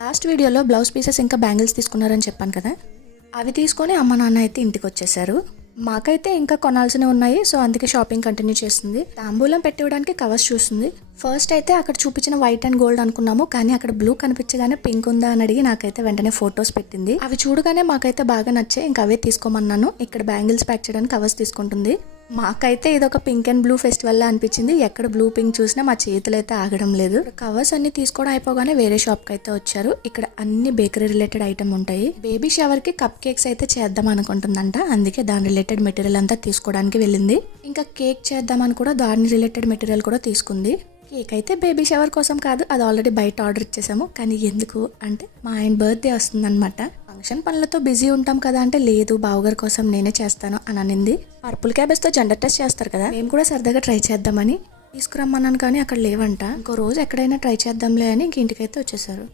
Last వీడియోలో blouse pieces ఇంకా bangles తీసుకున్నారని చెప్పాను కదా, అవి తీసుకొని అమ్మ నాన్న అయితే ఇంటికి వచ్చేసారు. మాకైతే ఇంకా కొనాల్సినవి ఉన్నాయి, సో అందుకే షాపింగ్ కంటిన్యూ చేస్తుంది. తాంబూలం పెట్టివ్వడానికి కవర్స్ చూస్తుంది. ఫస్ట్ అయితే అక్కడ చూపించిన వైట్ అండ్ గోల్డ్ అనుకున్నాము, కానీ అక్కడ బ్లూ కనిపించగానే పింక్ ఉందా అని అడిగి నాకైతే వెంటనే ఫొటోస్ పెట్టింది. అవి చూడగానే మాకైతే బాగా నచ్చాయి, ఇంకా అవే తీసుకోమన్నాను. ఇక్కడ బ్యాంగిల్స్ ప్యాక్ చేయడానికి కవర్స్ తీసుకుంటుంది. మాకైతే ఇదొక పింక్ అండ్ బ్లూ ఫెస్టివల్ లా అనిపించింది. ఎక్కడ బ్లూ పింక్ చూసినా మా చేతులు అయితే ఆగడం లేదు. కవర్స్ అన్ని తీసుకోవడం అయిపోగానే వేరే షాప్ కి అయితే వచ్చారు. ఇక్కడ అన్ని బేకరీ రిలేటెడ్ ఐటమ్ ఉంటాయి. బేబీ షవర్ కి కప్ కేక్స్ అయితే చేద్దాం అనుకుంటుందంట, అందుకే దాని రిలేటెడ్ మెటీరియల్ అంతా తీసుకోవడానికి వెళ్ళింది. ఇంకా కేక్ చేద్దామని కూడా దాని రిలేటెడ్ మెటీరియల్ కూడా తీసుకుంది. కేక్ అయితే బేబీ షవర్ కోసం కాదు, అది ఆల్రెడీ బయట ఆర్డర్ ఇచ్చేసాము. కానీ ఎందుకు అంటే మా ఆయన బర్త్డే వస్తుందన్నమాట. ఫంక్షన్ పనులతో బిజీ ఉంటాం కదా అంటే, లేదు బావగారి కోసం నేనే చేస్తాను అని అనింది. పర్పుల్ క్యాబేజ్ తో జెండర్ టెస్ట్ చేస్తారు కదా, మేము కూడా సరదాగా ట్రై చేద్దామని తీసుకురమ్మన్నాను, కానీ అక్కడ లేవంట. ఇంకో రోజు ఎక్కడైనా ట్రై చేద్దాంలే అని ఇంటికైతే వచ్చేసారు.